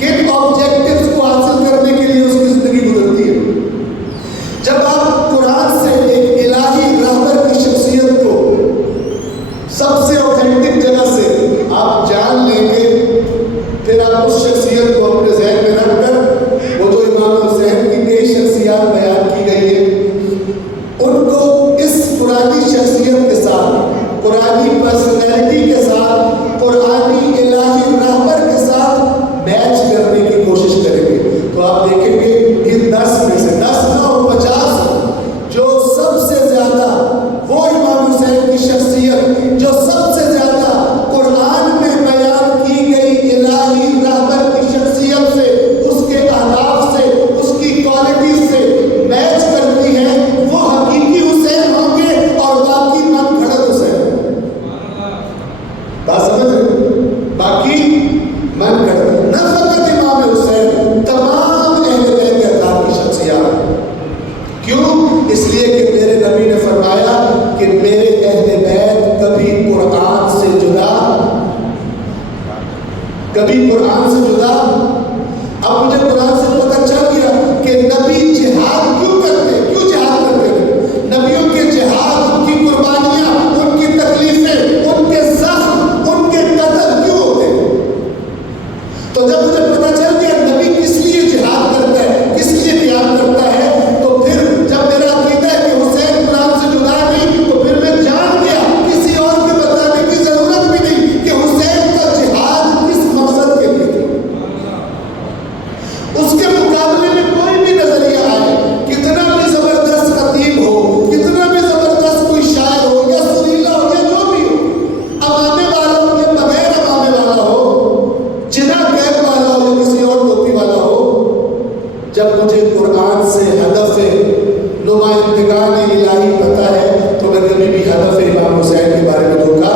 کن آبجیکٹیوز کو حاصل کرنے کے لیے اس کی زندگی گزرتی ہے۔ جب آپ قرآن سے ایک الہی رہبر کی شخصیت کو سب سے اوتھینٹک جگہ سے آپ جان لیں گے، پھر آپ اس شخصیت کو اپنے ذہن میں رکھ کر وہ جو امام حسین کی کئی شخصیات بیان کی گئی ہے، ان کو اس قرآنی شخصیت کے ساتھ، قرآنی پرسنالٹی کے ساتھ، قرآنی الہی رہبر کے ساتھ میچ کرنے کی کوشش کریں گے، تو آپ دیکھیں گے ان 10 میں سے 10 نہ ہو 50 جو سب سے زیادہ وہ امام حسین کی شخصیت جو سب سے زیادہ قرآن میں بیان کی گئی الہی رہبر کی شخصیت سے، اس کے اہداف سے، اس کی کوالٹیز سے میچ کرتی ہے، وہ حقیقی حسین ہوں گے اور باقی من گھڑت حسین۔ بات سمجھ رہے؟ باقی من گھڑت، نہ فقط امام حسین، تمام اہل بیت اطہار کی شخصیات۔ کیوں؟ اس لیے کہ میرے نبی نے فرمایا کہ میرے اہل بیت کبھی قرآن سے جدا، کبھی قرآن سے جدا۔ اب مجھے قرآن سے پتہ چل گیا کہ نبی جہاد کیوں کرتے، کیوں جہاد کرتے ہیں؟ نبیوں کے جہاد، ان کی قربانیاں، ان کی تکلیفیں، ان کے زخم، ان کے قتل کیوں ہوتے ہیں؟ تو جب مجھے پتہ چل گیا نبی کس لیے جہاد کرتا ہے، کس لیے قیام کرتا ہے، تو پھر جب میرا عقیدہ ہے کہ حسین قرآن سے جدا نہیں، تو پھر میں جان گیا کسی اور کے بتانے کی ضرورت بھی نہیں کہ حسین کا جہاد کس مقصد کے لیے تھا۔ اس کے مقابلے میں کوئی بھی نظریہ آئے، کتنا بھی زبردست خطیب ہو، کتنا بھی زبردست کوئی شاعر ہو یا سریلا ہو یا جو بھی ہو، امامے والا ہو یا بغیر امامے والا ہو، جنا قید والا ہو یا کسی اور ٹوپی والا ہو، جب مجھے قرآن سے ہدف نمائندگان الہی پتہ ہے تو میں کبھی بھی ہدف امام حسین کے بارے میں دھوکہ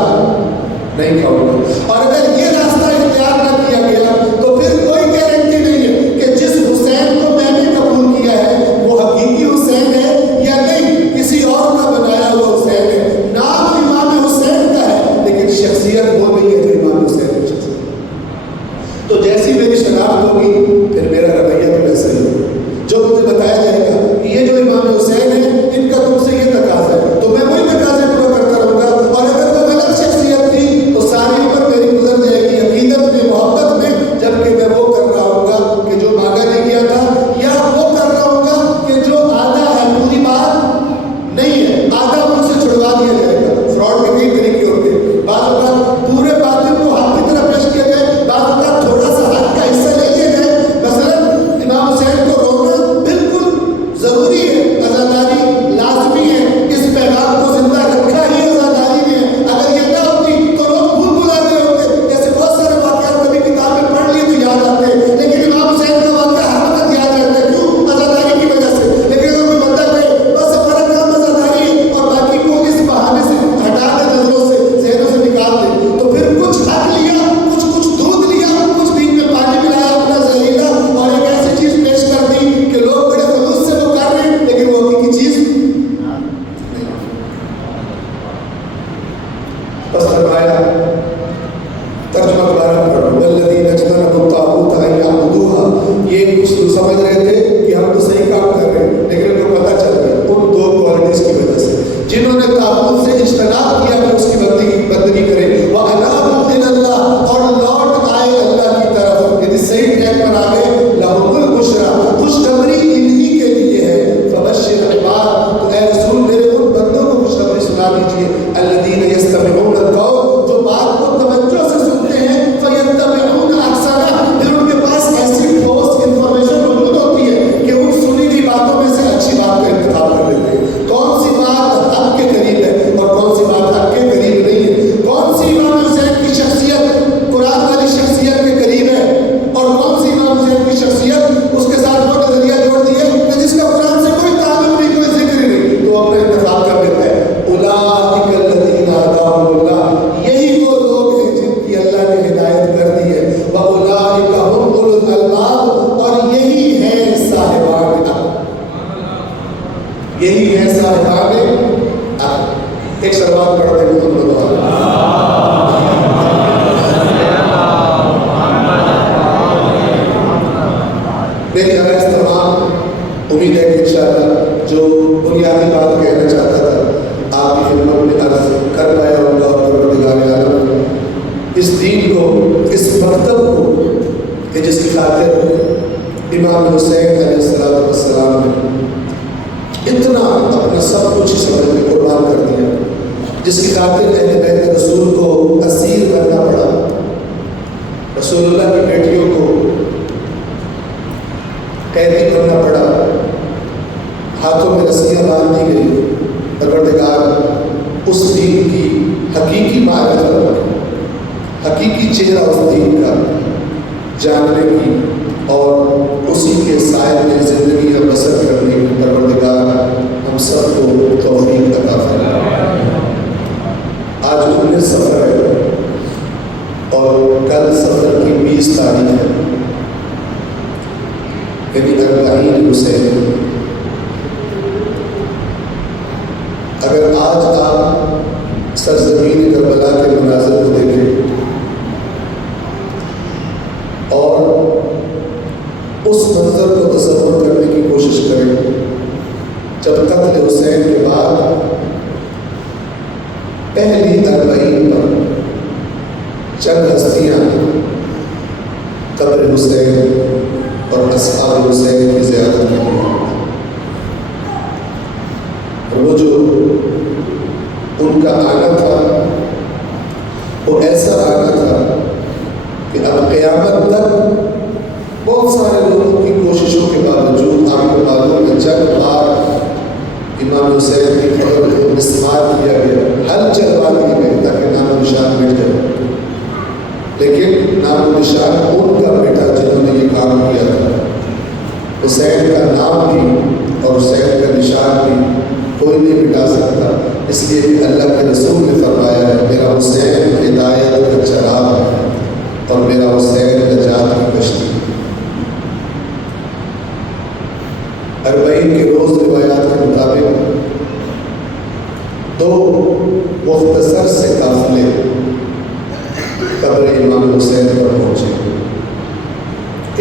نہیں کھاؤں گا۔ اور اگر یہ راستہ اختیار نہ کیا گیا تو پھر کوئی گارنٹی نہیں ہے کہ جس حسین کو میں نے قبول کیا ہے وہ حقیقی حسین ہے یا نہیں، کسی اور کا بنایا ہوا حسین ہے۔ نام امام حسین کا ہے لیکن شخصیت وہ نہیں ہے جو امام حسین کی شخصیت۔ تو جیسی میری شناخت ہوگی پھر میرا رویہ بھی ویسا ہی ہوگا۔ جو مجھے بتایا جائے گا کہ یہ جو امام حسین ہے ان کا تم سے یہ تقاضا ہے تو میں وہی تقاضے پورا کرتا رہوں گا، اور اگر وہ غلط شخصیت تھی تو ساری عمر میری گزر جائے گی عقیدت میں، محبت میں، جبکہ میں وہ کر رہا ہوں گا کہ جو مانگا نہیں گیا تھا، یا وہ کر رہا ہوں گا کہ جو آدھا ہے، پوری بات نہیں ہے، آدھا مجھ سے چھڑوا دیا جائے گا۔ فراڈ کے کئی طریقے ہوتے ہیں، بعض اوقات پورے باطل کو حق کی طرح پیش کیا جائے، بعض اوقات تھوڑا سا حق کا حصہ لے لیا جائے۔ مثلا امام حسین کو رونا بالکل ایک سلوات پڑھتے ہیں محمد میری عرض تمام امید ہے کہ انشاءاللہ جو بنیادی بات کہنا چاہتا تھا آپ کی خدمت میں عرض کر پایا ہوگا اور پروردگار عالم اس دین کو، اس مکتب کو کہ جس کی خاطر امام حسین علیہ السلام نے اتنا اپنا سب کچھ سمجھ میں قربان کر دیا، جس کی خاطر اہل بیت رسول کو اسیر کرنا پڑا، رسول اللہ کی بیٹیوں کو قیدی کرنا پڑا، ہاتھوں میں رسیاں باندھ دی گئی۔ پروردگار اس دین کی حقیقی معرفت، حقیقی چہرہ اس دین کا جاننے کی اور اسی کے سائے میں زندگی اور بسر کرنے کی پروردگار ہم سب کو توفیق عطا فرمائے۔ آج 19 سفر ہے اور کل سفر کی 20 تاریخ ہے، یعنی 40 حسین۔ اگر آج آپ سرزمین کربلا کے مناظر کو دیکھیں اور اس منظر کو تصور کرنے کی کوشش کریں جب قتل حسین کے بعد پہلی 40 پر چند ہستیاں قبر حسین اور اصحاب حسین کی زیارت کی گئی، اور وہ جو ان کا آنا تھا وہ ایسا آنا تھا کہ اب قیامت تک بہت سارے لوگوں کی کوششوں کے باوجود آپ کو معلوم ہے چند بار امام حسین کی قبر کو مسمار کیا گیا، حل چلوا دیے گئے تاکہ نام و نشان مٹ جائے، لیکن نام و نشان ان کا بیٹا جنہوں نے یہ کام کیا تھا، حسین کا نام بھی اور حسین کا نشان بھی کوئی نہیں مٹا سکتا، اس لیے کہ اللہ کے رسول نے فرمایا ہے میرا حسین ہدایت کا چراغ ہے اور میرا حسین نجات کی کشتی۔ 40 کے روز روایات کے مطابق 2 مختصر سے قافلے قبر امام حسین پر پہنچے۔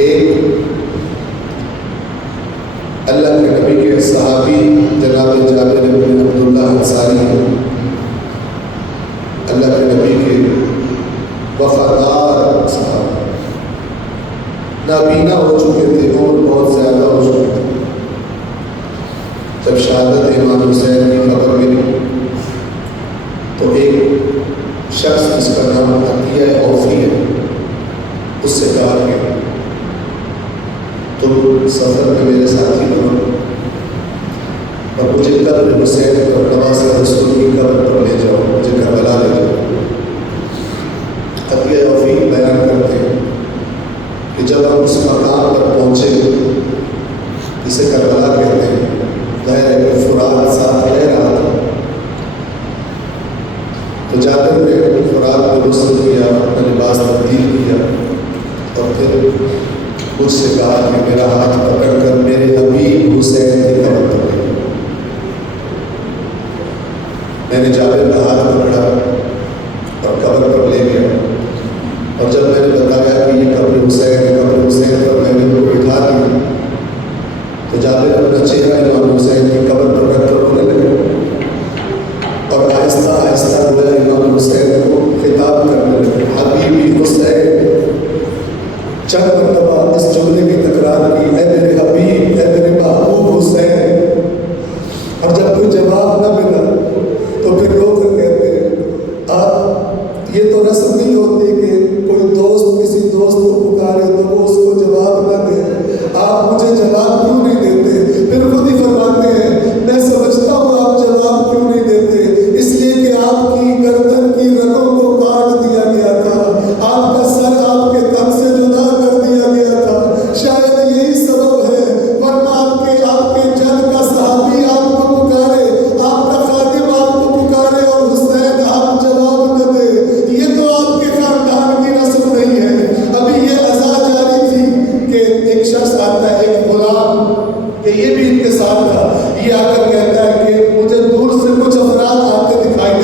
ایک اللہ کے نبی کے صحابی جناب جابر بن عبداللہ انصاری ہیں، اللہ کے نبی کے وفادار صحابہ، نابینا ہو چکے تھے، عمر بہت زیادہ ہو چکے تھے۔ جب شہادت امام حسین کی خبر ملی تو ایک شخص جس کا نام عطیہ اوفی ہے اس سے کہا کہ تم سفر میں میرے ساتھی بنو اور مجھے قبر حسین اور نواز رسول کی قبر پر لے جاؤ، مجھے کربلا لے جاؤ۔ عطیہ اوفی بیان کرتے ہیں کہ جب ہم اس مقام پر پہنچے جسے کربلا کہتے ہیں، ظاہر ہے کہ فرات ساتھ رہ رہا تھا، تو جابر نے فرات میں غسل کیا، اپنا لباس تبدیل کیا اور پھر مجھ سے کہا کہ میرا ہاتھ پکڑ کر میرے حبیب حسین کی قبر پر لے۔ میں نے جابر کا ہاتھ پکڑا اور قبر پر لے گیا، اور جب میں نے بتایا کہ یہ قبر حسین ہے، قبر حسین پر میں نے ان کو بٹھا دیا، تو جابر اپنا چہرہ امام حسین کی قبر پر رکھ کر رونے لگے اور آہستہ آہستہ گویا امام حسین کو خطاب کرنے لگے، حبیبی حسین۔ چند مرتبہ اس جملے کی تکرار کی، اے میرے حبیب، اے میرے محبوب حسین، اور جب کوئی جواب نہ ملا تو پھر رو کر کہتے ہیں آپ یہ تو رسم نہیں ہوتی کہ کوئی دوست کسی دوست کو پکارے تو وہ اس کو جواب نہ دے، آپ مجھے جواب کیوں نہیں دیتے؟ پھر خود ہی فرماتے ہیں میں سمجھتا ہوں آپ جواب کیوں نہیں دیتے، اس لیے کہ آپ کی گردن کی رگوں کو کاٹ دیا گیا تھا، آپ کا سر آپ کے تن سے جدا کر دیا گیا تھا، شاید یہی سبب ہے، ورنہ آپ کے جد کا صحابی آپ کو پکارے، آپ کا خادم آپ کو پکارے اور حسین آپ جواب نہ دے، یہ تو آپ کے خاندان کی رسم نہیں ہے۔ ابھی یہ ازا جاری تھی کہ ایک شخص آتا ہے، ایک غلام، کہ یہ بھی ان کے ساتھ تھا، یہ آ کر کہتا ہے کہ مجھے دور سے کچھ افراد آتے دکھائی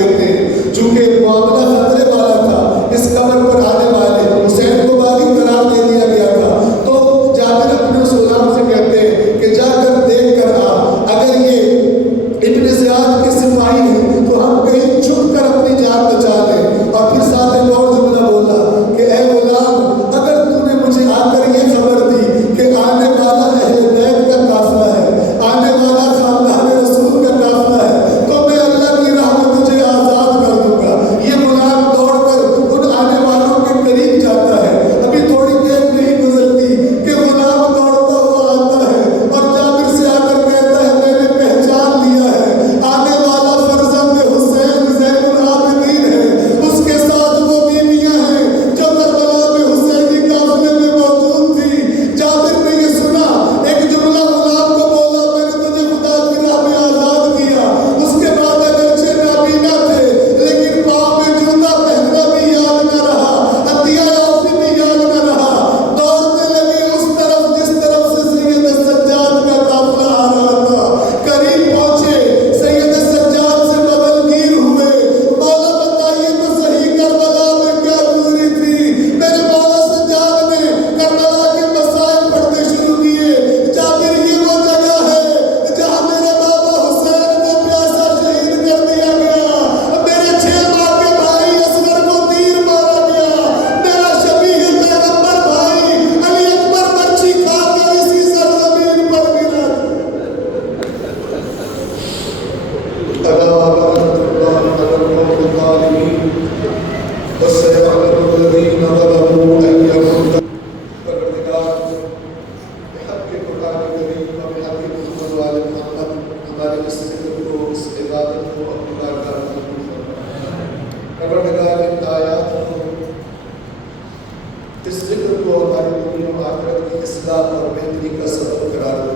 اصلاح اور بہتری کا سبب قرار دو۔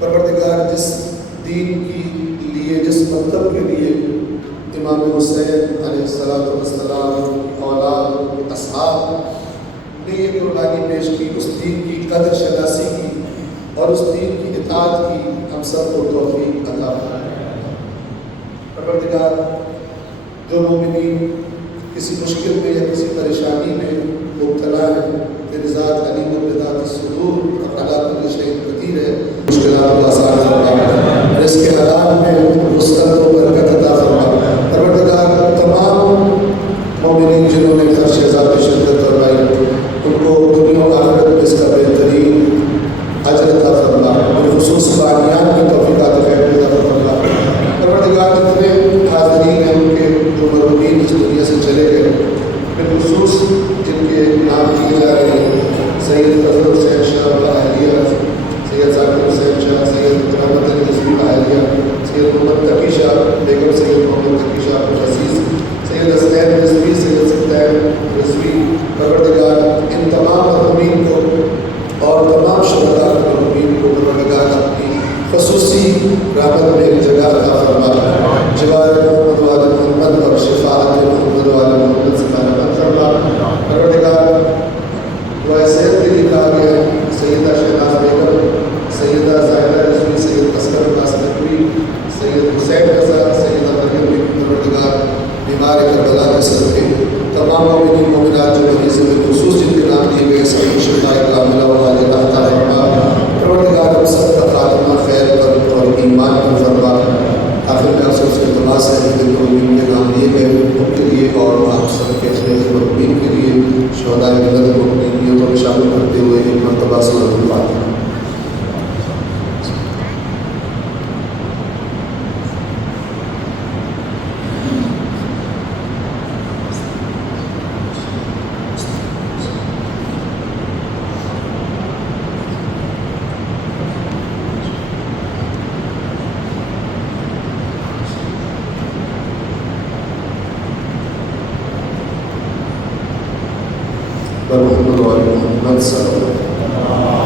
پروردگار جس دین کے لیے، جس مطلب کے لیے امام حسین علیہ السلام اولاد اصحاب نے یہ قربانی پیش کی، اس دین کی قدر شناسی کی اور اس دین کی اطاعت کی، ہم سب کو توفیق عطا فرمائے۔ پروردگار جو مومنین کسی مشکل میں یا کسی پریشانی میں مبتلا ہے، تیری ذات علیم بذات الصدور اور علی کل شیء قدیر ہے، مشکلات کو آسان فرما، رزق حلال میں وسعت و برکت عطا فرما۔ پروردگار تمام مومنین جنہوں نے خرچ اضافی شرکت کروائی، ان کو دنیا و آخرت میں اس کا بہترین اجر عطا فرما، بالخصوص بانیان کی توفیقات خیر عطا فرما۔ پروردگار جتنے حاضرین ہیں ان کے جو مرحومین اس دنیا سے چلے گئے، بالخصوص جن کے نام لیے جا رہے ہیں، سید فضل حسین شاہ اہلیہ، سید ذاکر حسین شاہ، سید رحمت علی رضوی اہلیہ، سید محمد تقی شاہ بیگم، سید محمد تقی شاہ عبدالعزیز، سید حسین رضوی، سید سلطان رضوی۔ پروردگار ان تمام مرحومین کو اور تمام شہداء مرحومین کو پروردگار اپنی خصوصی رحمت میں ایک جگہ عطا فرما، جوار محمد و آل محمد اور شفاعت محمد و آل محمد سے برکت فرما۔ پروردگار دعائے صحت کے لیے کہا گیا ہے، سیدہ شہناز بیگم، سیدہ زاہدہ رضوی، سید اصغر عباس نقوی، سید حسین رضا، سیدہ مریم بیگم۔ پروردگار بیمار کربلا کے صدقے تمام مومنین مومنات جو مریض میں خصوص جن کے نام لیے گئے سبھی شفاء کاملہ و عاجلہ عطا فرما۔ پروردگار ہم سب کا خاتمہ خیر پر اور ایمان پر فرما۔ آخر میں آپ سے دعا سے جن مومنین کے نام لیے گئے ان کے لیے اور آپ سب کے اپنے مرحومین کے لیے شہداء ملت مومنین نیتوں میں شامل کرتے ہوئے ایک مرتبہ سورۃ الفاتحہ۔ محمد و آل محمد صلی اللہ علیہ وسلم۔